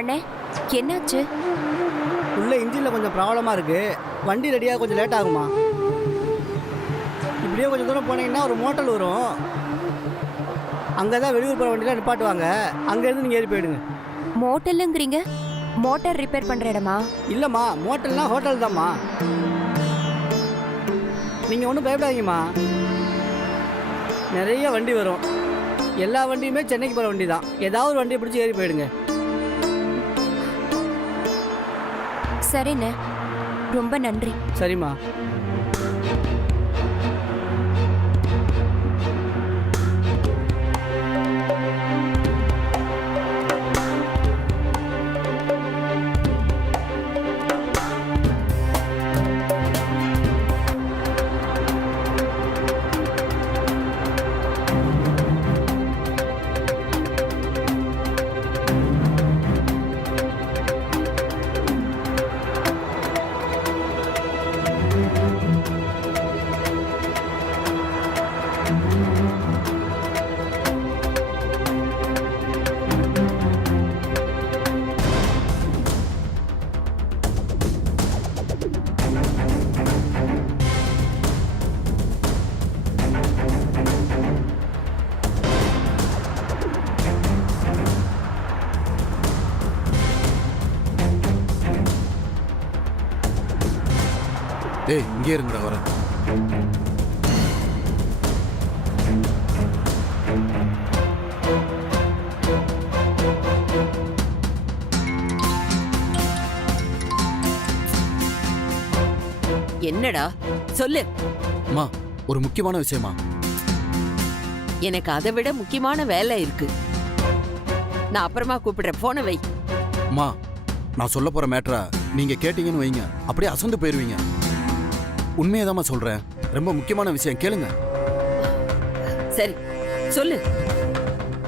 அண்ணே, என்னாச்சு? உள்ள இன்ஜினில் கொஞ்சம் ப்ராப்ளமாக இருக்குது. வண்டி ரெடியாக கொஞ்சம் லேட் ஆகுமா? இப்படியே கொஞ்சம் தூரம் போனீங்கன்னா ஒரு மோட்டல் வரும். அங்கே தான் வெளியூர் போகிற வண்டிலாம் நிப்பாட்டுவாங்க. அங்கேருந்து நீங்கள் ஏறி போயிடுங்க. மோட்டலுங்கிறீங்க? மோட்டார் ரிப்பேர் பண்ணுற இடமா? இல்லைம்மா, மோட்டல்னா ஹோட்டல் தான்மா. நீங்கள் ஒன்றும் பயப்படாதீங்கம்மா. நிறைய வண்டி வரும். எல்லா வண்டியுமே சென்னைக்கு போகிற வண்டி தான். ஏதாவது ஒரு வண்டியை பிடிச்சி ஏறி போயிடுங்க. சரிண்ணே, ரொம்ப நன்றி. சரிம்மா. ஏய், இங்கே இருங்கடா, வரேன். என்னடா சொல்லு. அம்மா, ஒரு முக்கியமான விஷயமா. எனக்கு அதை விட முக்கியமான வேலை இருக்கு. நான் அப்புறமா கூப்பிடுறேன், போனை வை. அம்மா, நான் சொல்ல போற மேட்டரா நீங்க கேட்டீங்கன்னு வைங்க, அப்படியே அசந்து போயிருவீங்க. உண்மையதாம்மா சொல்றேன். ரொம்ப முக்கியமான விஷயம், கேளுங்க. சரி சொல்லு.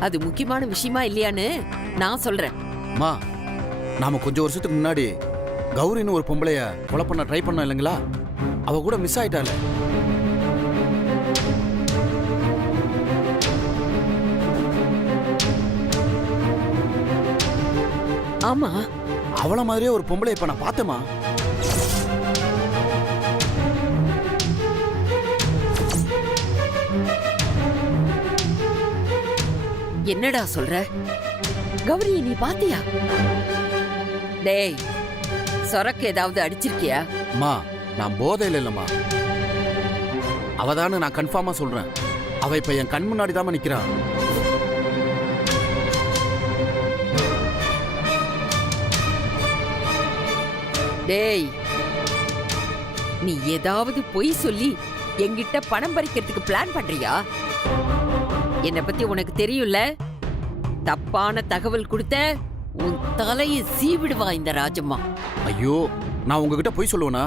அது முக்கியமான விஷயமா இல்லையான்னு நான் சொல்றேன். அம்மா, நாம கொஞ்சம் வருஷத்துக்கு முன்னாடி கௌரின்னு ஒரு பொம்பளைய கொலை பண்ண ட்ரை பண்ணோம் இல்லைங்களா? அவ கூட மிஸ் ஆயிட்டாள். ஆமா, அவள மாதிரியே ஒரு பொம்பளை இப்ப நான் பார்த்தேமா. என்னடா சொல்ற? கௌரி நீ பாத்தியா? டேய், சொரக்கு ஏதாவது அடிச்சிருக்கியா? அம்மா, நான் போதையில இல்லம்மா. அவதானு நான் கன்ஃபார்மா சொல்றேன். அவ இப்ப என் கண் முன்னாடி தான் நிக்கிறா. டேய், நீ ஏதாவது பொய் சொல்லி என்கிட்ட பணம் பறிக்கிறதுக்கு பிளான் பண்றியா? என்ன பத்தி உனக்கு தெரியும்ல. தப்பான தகவல் கொடுத்த உன் தலையை சீவிடுவா இந்த ராஜம்மா. ஐயோ, நான் உங்ககிட்ட போய் சொல்லுவேனா?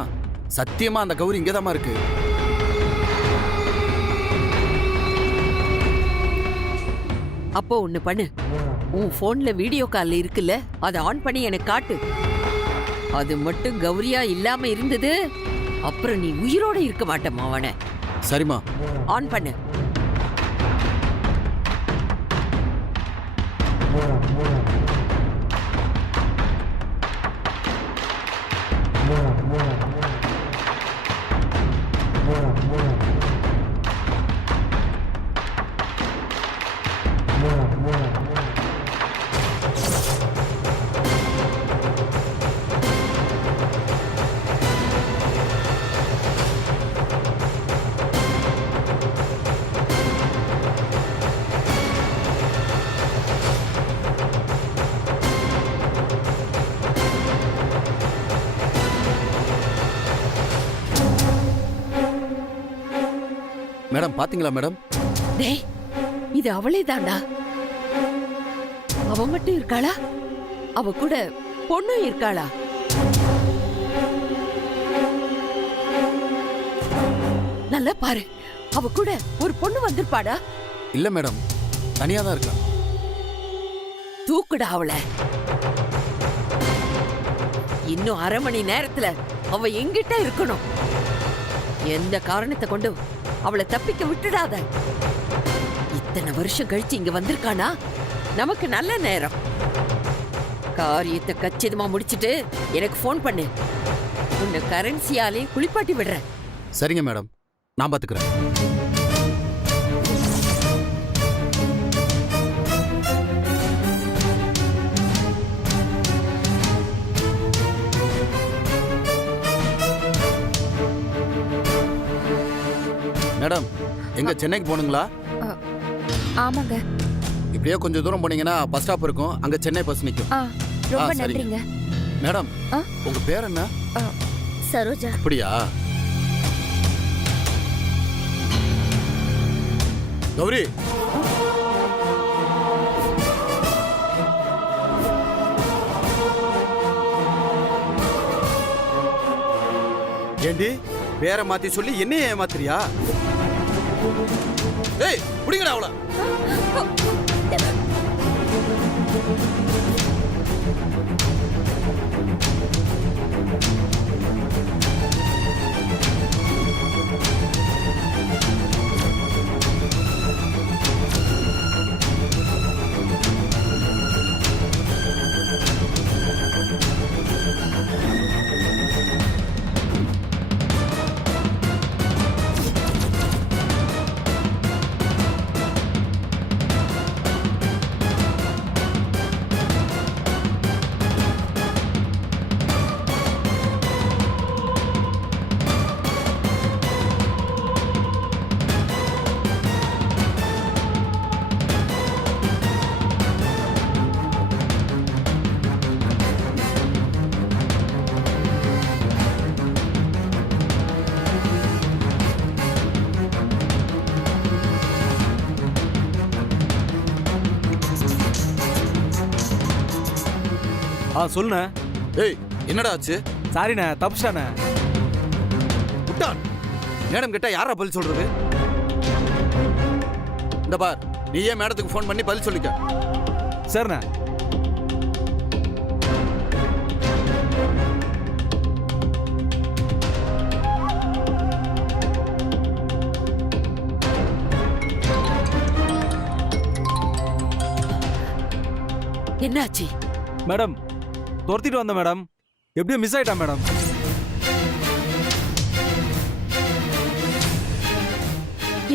சத்தியமா அந்த கௌரி இங்கதாம்மா இருக்கு. அப்போ ஒண்ணு பண்ணு. உன் போன்ல வீடியோ கால் இருக்குல்ல, அதை ஆன் பண்ணி எனக்கு காட்டு. அது மட்டும் கௌரியா இல்லாம இருந்தது, அப்புறம் நீ உயிரோட இருக்க மாட்டேமா அவனை. சரிம்மா, ஆன் பண்ணு. மேடம் பாத்தீங்களா மேடம்? டேய், இது அவளே தாண்டா. அவ மட்டும் இருக்காளா? அவ கூட பொண்ணும் இருக்காளா? நல்லா பாரு, அவ கூட ஒரு பொண்ணு வந்திருப்பாடா. இல்ல மேடம், தனியா தான் இருக்கா. தூக்குடா அவளை. இன்னும் அரை மணி நேரத்துல அவ எங்கிட்ட இருக்கணும். எந்த காரணத்தை கொண்டு அவளை தப்பிக்க விட்டுடாத. இத்தனை வருஷம் கழிச்சு இங்க வந்திருக்கானா, நமக்கு நல்ல நேரம். காரியத்தை கச்சிதமா முடிச்சிட்டு எனக்கு ஃபோன் பண்ணு. உன்னை கரன்சியாலே குளிப்பாட்டி விடுறேன். சரிங்க மேடம், நான் பாத்துக்கிறேன். மேடம், எங்க சென்னைக்கு போகணுங்களா? ஆமாங்க. இப்படியே கொஞ்சம் தூரம் போனீங்கன்னா பஸ் ஸ்டாப் இருக்கும், அங்க சென்னை பஸ் நிற்கும். ரொம்ப சரிங்க. நன்றிங்க. மேடம், ஆ? உங்க பேர் என்ன? சரோஜா. அப்படியா? கௌரி, ஏண்டி பேரை மாத்தி சொல்லி என்னைய ஏமாத்துறியா? ஏய், புடிங்கடா அவள. சொல்லுண்ணே. ஏய், என்னடா ஆச்சு? சாரிண்ணே, தப்புச்சாண்ணே. விட்டான். மேடம் கிட்ட யாரா பதில் சொல்றது? இந்த பார், நீயே மேடத்துக்கு ஃபோன் பண்ணி பதில் சொல்லிக்க. சரிண்ணே. என்னாச்சு? மேடம், துரத்திட்டு வந்த மேடம். எப்படியோ மிஸ் ஆயிட்டா மேடம்.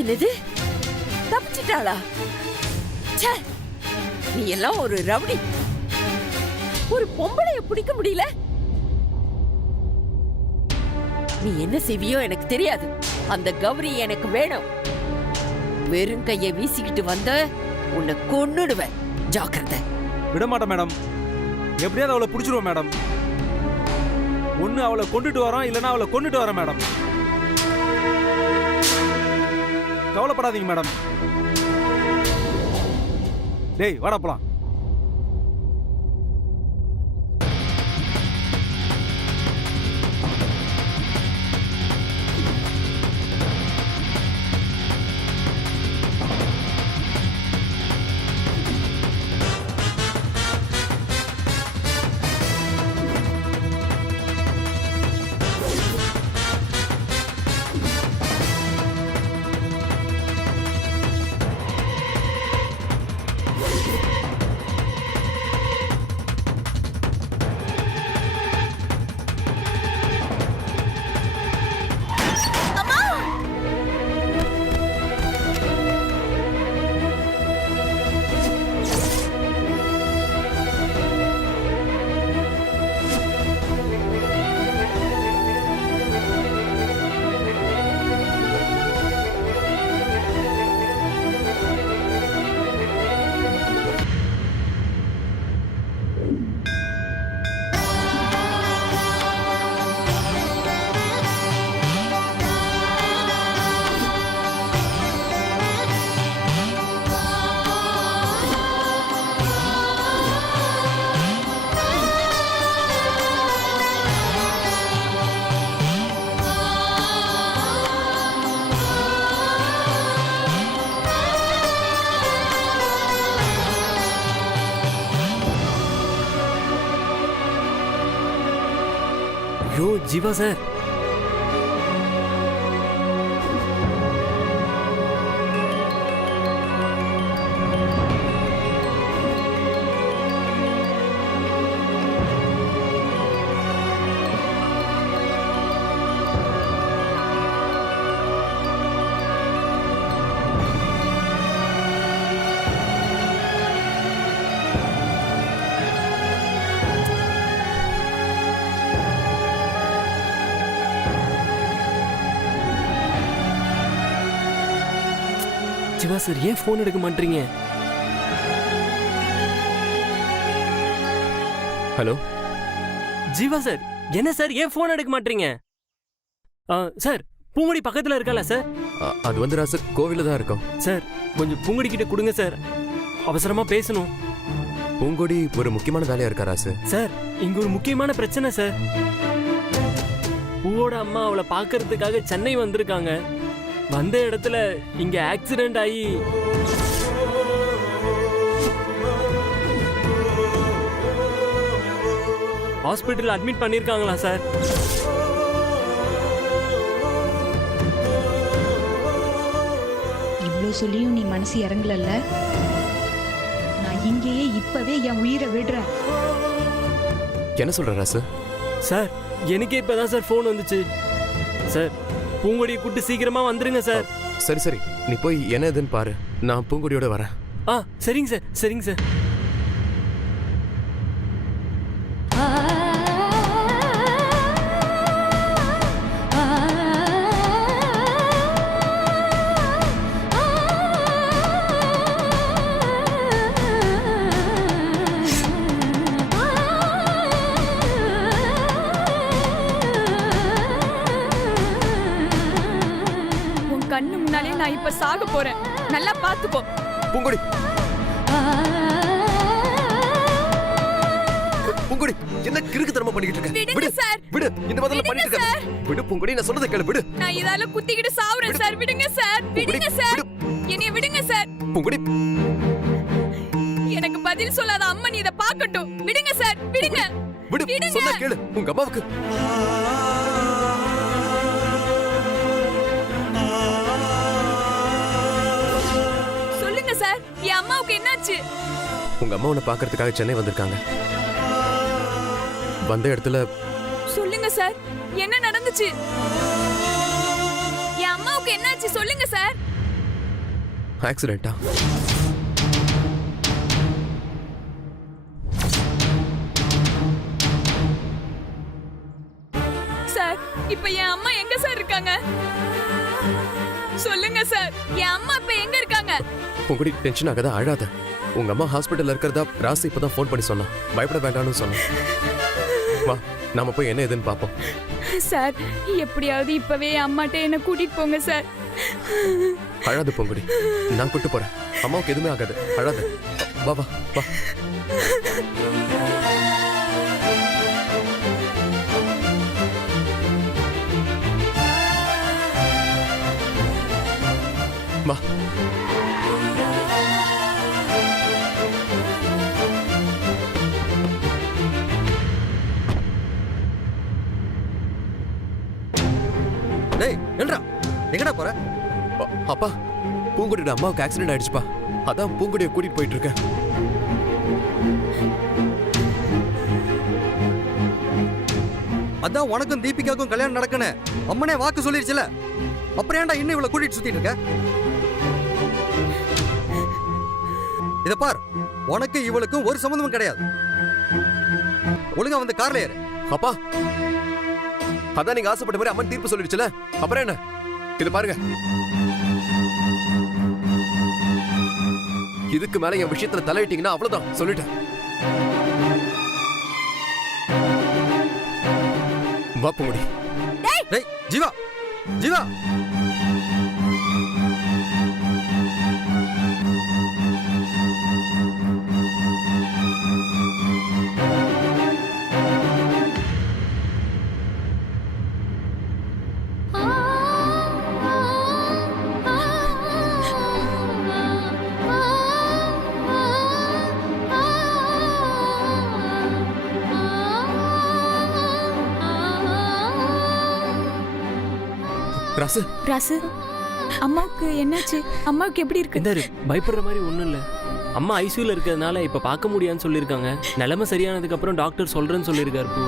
என்னது? தப்பிச்சிட்டாளா? ச்சே, நீ எல்லாம் ஒரு ரவுடி. ஒரு பொம்பளைய பிடிக்க முடியல. நீ என்ன செய்வியோ எனக்கு தெரியாது. அந்த கௌரி எனக்கு வேணும். வெறும் கையை வீசிக்கிட்டு வந்த உன்னை கொன்னுடுவேன். ஜாக்கிரதை. விட மாட்டேன் மேடம். எப்படியாவது அவளை பிடிச்சிருவோம் மேடம். ஒண்ணு அவளை கொண்டுட்டு வரோம், இல்லைன்னா அவளை கொண்டுட்டு வரேன் மேடம். கவலைப்படாதீங்க மேடம். டேய், வாடா போலாம். ஐயோ ஜீவா சார். சிவா சார் ஏன் ஃபோன் எடுக்க மாட்டீங்க? ஹலோ ஜீவா சார், என்ன சார் ஏன் ஃபோன் எடுக்க மாட்டீங்க? சார், பூங்குடி பக்கத்துல இருக்கல சார்? அது வந்து ராசு கோவில தான் இருக்கோம். சார், கொஞ்சம் பூங்குடி கிட்ட கொடுங்க சார், அவசரமா பேசணும். பூங்கொடி ஒரு முக்கியமான வேலையா இருக்கா ராசு? சார், இங்க ஒரு முக்கியமான பிரச்சனை சார். பூவோட அம்மா அவளை பார்க்கறதுக்காக சென்னை வந்திருக்காங்க. வந்த இடத்துல இங்க ஆக்சிடென்ட் ஆகி ஹாஸ்பிட்டல் அட்மிட் பண்ணிருக்காங்களா சார்? இவ்வளோ சொல்லியும் நீ மனசு இறங்கலல்ல? நான் இங்கேயே இப்பவே என் உயிரை விடுறேன். என்ன சொல்ற ராசு? சார், எனக்கே இப்பதான் சார் ஃபோன் வந்துச்சு. சார், பூங்கொடியை கூட்டு சீக்கிரமா வந்துருங்க சார். சரி சரி, நீ போய் என்ன ஏதுன்னு பாரு, நான் பூங்கொடியோட வரேன். சரிங்க சார், சரிங்க சார். கண்ணு முன்னாலே நான் இப்ப சாக போறேன், நல்லா பாத்துக்கோ. பூங்கொடி, பூங்கொடி, என்ன கிறுக்கு தரமா பண்ணிட்டு இருக்க? விடுங்க சார், விடு, இந்த மாதிரி பண்ணிட்டு இருக்க. விடு பூங்கொடி, நான் சொல்றத கேளு, விடு. நான் இதால குத்திக்கிட்டு சாவுறேன் சார். விடுங்க சார், விடுங்க சார், என்னைய விடுங்க சார். பூங்கொடி, எனக்கு பதில் சொல்லாத அம்மன் இத பாக்கட்டும். விடுங்க சார், விடுங்க. விடு, சொன்னா கேளு. உங்க அம்மாவுக்கு சொல்லுங்க சார், என் அம்மாவுக்கு என்னாச்சு? உங்க அம்மா உன்னை பாக்குறதுக்காக சென்னை வந்திருக்காங்க. வந்த இடத்துல சொல்லுங்க சார், என்ன நடந்துச்சு? என் அம்மாவுக்கு என்னாச்சு சொல்லுங்க சார். ஆக்சிடென்ட்டா? சார், இப்ப என் அம்மா எங்க சார் இருக்காங்க? சொல்லுங்க சார், என் அம்மா இப்ப எங்க இருக்காங்க? பூங்கொடி, டென்ஷன் ஆகாத, அழாத. உங்க அம்மா ஹாஸ்பிட்டல்ல இருக்கிறதா ராசி இப்பதான் ஃபோன் பண்ணி சொன்னா. பயப்பட வேண்டாம்னு சொன்னா. வா, நாம போய் என்ன ஏதுன்னு பாப்போம். சார், எப்படியாவது இப்பவே என் அம்மாட்ட என்ன கூட்டிட்டு போங்க சார். அழாத பூங்கொடி, நான் கூட்டு போறேன். அம்மாவுக்கு எதுவுமே ஆகாது, அழாத. வா வா வா. வா. டேய், என்னடா எங்கடா போற? அப்பா, பூங்கொடியோட அம்மாவுக்கு ஆக்சிடென்ட் ஆயிடுச்சுப்பா. அதான் பூங்கொடியை கூட்டிட்டு போயிட்டு இருக்கேன். அதான் உனக்கும் தீபிகாவுக்கும் கல்யாணம் நடக்கணும் அம்மனே வாக்கு சொல்லிருச்சுல, அப்புறம் ஏன்டா இன்னும் இவ்வளவு கூட்டிட்டு சுத்திட்டு இருக்க? இத பார், உனக்கு இவளுக்கும் ஒரு சம்பந்தமும் கிடையாது. ஒழுங்கா வந்து கார்ல ஏறு. அப்பா, அதான் நீங்க ஆசைப்பட்ட மாதிரி அம்மன் தீர்ப்பு சொல்லிடுச்சுல, அப்புறம் என்ன? இது பாருங்க, இதுக்கு மேல என் விஷயத்துல தலையிட்டீங்கன்னா அவ்வளவுதான், சொல்லிட்டேன். வா பூங்கொடி. டேய் ஜீவா, ஜீவா. ராசு, ராசு, அம்மாவுக்கு என்னாச்சு? அம்மாவுக்கு எப்படி இருக்கு? இந்த பயப்படுற மாதிரி ஒண்ணும் இல்ல. அம்மா ஐசியூல இருக்கிறதுனால இப்ப பார்க்க முடியாதுன்னு சொல்லியிருக்காங்க. நிலைமை சரியானதுக்கு அப்புறம் டாக்டர் சொல்றேன்னு சொல்லியிருக்காரு பூ.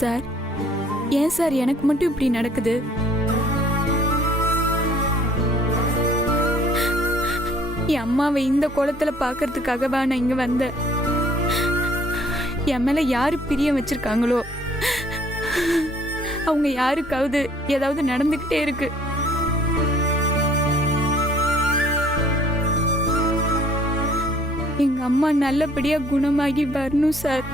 சார் ஏன் சார் எனக்கு மட்டும் இப்படி நடக்குது? என் அம்மாவை இந்த கோலத்துல பாக்குறதுக்காகவா நான் இங்க வந்தேன்? என் மேல யாரு பிரியம் வச்சிருக்காங்களோ அவங்க யாருக்காவது ஏதாவது நடந்துகிட்டே இருக்கு. எங்க அம்மா நல்லபடியா குணமாகி வரணும் சார்.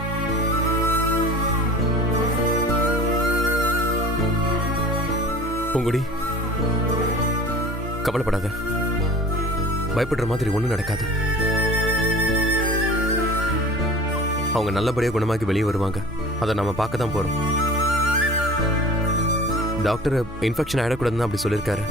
பூங்குடி, கவலைப்படாத. பயப்படுற மாதிரி ஒண்ணும் நடக்காது. அவங்க நல்லபடியா குணமாக்கி வெளியே வருவாங்க. அதை நம்ம பார்க்க தான் போறோம். டாக்டர் இன்ஃபெக்ஷன் ஆயிடக்கூடாதுன்னு அப்படி சொல்லியிருக்காரு.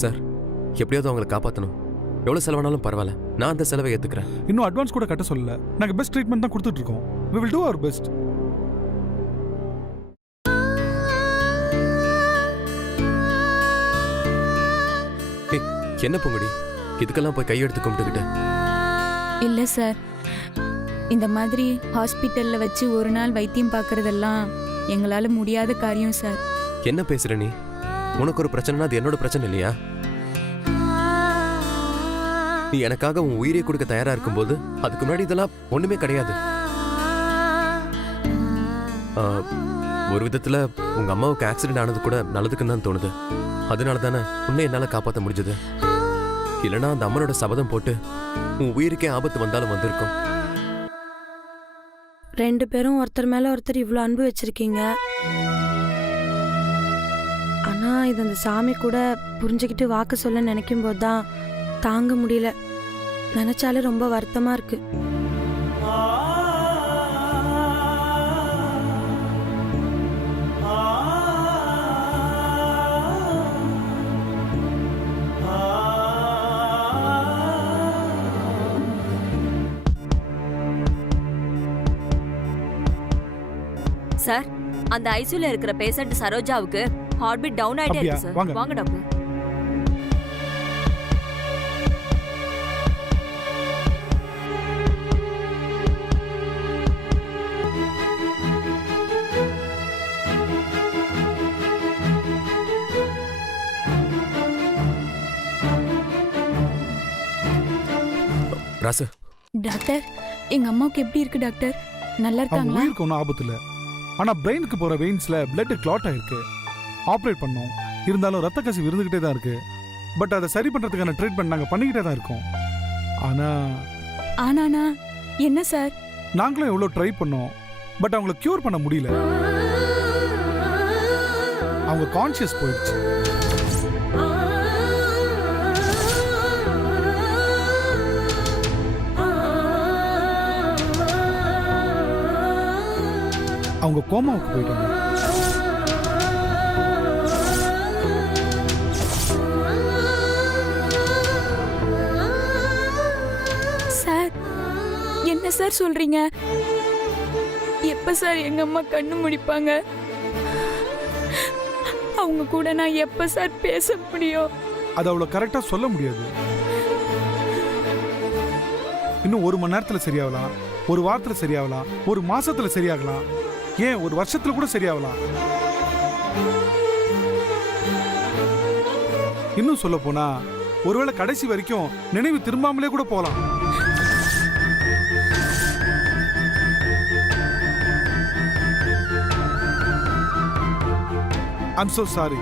சார், எப்படியாவது அவங்களை காப்பாற்றணும். எவ்வளோ செலவானாலும் பரவாயில்ல, நான் அந்த செலவை ஏற்றுக்கிறேன். இன்னும் அட்வான்ஸ் கூட கட்ட சொல்லல. நாங்கள் பெஸ்ட் ட்ரீட்மெண்ட் தான் கொடுத்துட்டு இருக்கோம். we will do our best. என்ன பூங்குடி, இதுக்கெல்லாம் போய் கையெடுத்து கும்பிட்டுக்கிட்டேன்? இல்ல சார், இந்த மாதிரி ஹாஸ்பிட்டல்ல வச்சு ஒரு நாள் வைத்தியம் பார்க்கறதெல்லாம் எங்களால முடியாத காரியம் சார். என்ன பேசுற நீ? உனக்கு ஒரு பிரச்சனைனா அது என்னோட பிரச்சனை இல்லையா? நீ எனக்காக உன் உயிரை கொடுக்க தயாரா இருக்கும்போது அதுக்கு முன்னாடி இதெல்லாம் ஒண்ணுமே கிடையாது. ஒரு விதத்துல உங்க அம்மாவுக்கு ஆக்சிடென்ட் ஆனது கூட நல்லதுக்குன்னு தான் தோணுது. அதனால தானே உன்னை என்னால காப்பாற்ற முடிஞ்சது. இல்லைன்னா அந்த அம்மனோட சபதம் போட்டு உன் உயிருக்கே ஆபத்து வந்தாலும் வந்திருக்கும். 2 பேரும் ஒருத்தர் மேல ஒருத்தர் இவ்வளோ அன்பு வச்சிருக்கீங்க. ஆனா இது அந்த சாமி கூட புரிஞ்சுக்கிட்டு வாக்கு சொல்ல நினைக்கும் போது தான் தாங்க முடியல. நினைச்சாலே ரொம்ப வருத்தமா இருக்கு. சார், அந்த ஐசியூல இருக்கிற பேஷண்ட் சரோஜாவுக்கு ஹார்ட் பீட் டவுன் ஆயிட்டே இருக்கு சார். வாங்க டாக்டர். ராசு, டாக்டர், எங்க அம்மாவுக்கு எப்படி இருக்கு டாக்டர்? நல்லா அவங்க இருக்காங்களா? உயிருக்கு ஒன்றும் ஆபத்து இல்லை. ஆனால் பிரெயினுக்கு போகிற வெயின்ஸில் பிளட் கிளாட் ஆயிருக்கு. ஆப்ரேட் பண்ணோம். இருந்தாலும் ரத்த கசிவு இருந்துக்கிட்டே தான் இருக்கு. பட் அதை சரி பண்ணுறதுக்கான ட்ரீட்மெண்ட் நாங்கள் பண்ணிக்கிட்டே தான் இருக்கோம். ஆனானா என்ன சார்? நாங்களும் எவ்வளோ ட்ரை பண்ணோம். பட் அவங்கள க்யூர் பண்ண முடியல. அவங்க கான்ஷியஸ் போயிடுச்சு. அவங்க கோமாவுக்கு போயிட்டாங்க. சார், என்ன சார் சொல்றீங்க? எப்ப சார் எங்க அம்மா கண்ணு முடிப்பாங்க? அவங்க கூட நான் எப்ப சார் பேச முடியும்? அது அவ்வளோ கரெக்டாக சொல்ல முடியாது. இன்னும் 1 மணி நேரத்தில் சரியாகலாம், 1 வாரத்தில் சரியாகலாம், 1 மாசத்துல சரியாகலாம், ஏன் 1 வருஷத்துல கூட சரியாகலாம். இன்னும் சொல்ல போனா ஒருவேளை கடைசி வரைக்கும் நினைவு திரும்பாமலே கூட போலாம். I'm so sorry.